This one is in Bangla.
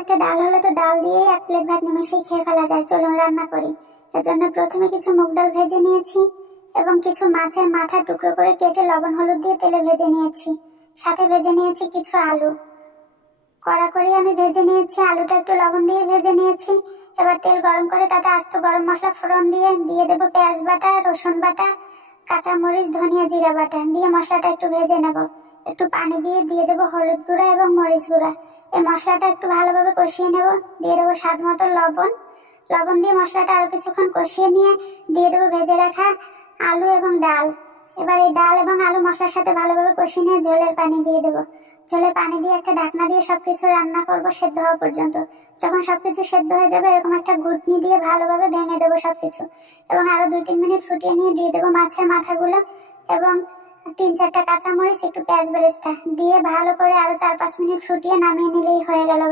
একটা ডাল হলে তো ডাল দিয়েই 1 প্লেট ভাত নিমেষেই খেয়ে ফেলা যায়। চলুন রান্না করি। এর জন্য প্রথমে কিছু মুগ ডাল ভেজে নিয়েছি এবং কিছু মাছের মাথা টুকরো করে কেটে লবণ হলুদ দিয়ে তেলে ভেজে নিয়েছি। সাথে ভেজে নিয়েছি কিছু আলু। কড়া করে আমি ভেজে নিয়েছি, আলুটা একটু লবণ দিয়ে ভেজে নিয়েছি। এবার তেল গরম করে তাতে আস্ত গরম মশলা ফোড়ন দিয়ে দেবো পেঁয়াজ বাটা, রসুন বাটা, কাঁচামরিচ, ধনিয়া, জিরা বাটা দিয়ে মশলাটা একটু ভেজে নেব। একটু পানি দিয়ে দেবো হলুদ গুঁড়া এবং মরিচ গুঁড়া। এই মশলাটা একটু ভালোভাবে কষিয়ে নেব। দিয়ে দেবো স্বাদ মতো লবণ। লবণ দিয়ে মশলাটা আরো কিছুক্ষণ কষিয়ে নিয়ে দিয়ে দেবো ভেজে রাখা আলু এবং ডাল। এবার এই ডাল এবং আলু মশলার সাথে ভালোভাবে কষিয়ে নিয়ে ঝোলের পানি দিয়ে দেবো। ঝোলের পানি দিয়ে একটা ঢাকনা দিয়ে সবকিছু রান্না করবো সেদ্ধ হওয়া পর্যন্ত। যখন সবকিছু সেদ্ধ হয়ে যাবে এরকম একটা ঘুটনি দিয়ে ভালোভাবে ভেঙে দেবো সবকিছু এবং আরো 2-3 মিনিট ফুটিয়ে নিয়ে দিয়ে দেবো মাছের মাথাগুলো এবং 3-4টা কাঁচামরিচ, একটু পেঁয়াজ বেরেস্তা দিয়ে ভালো করে আরো 4-5 মিনিট ফুটিয়ে নামিয়ে নিলেই হয়ে গেল।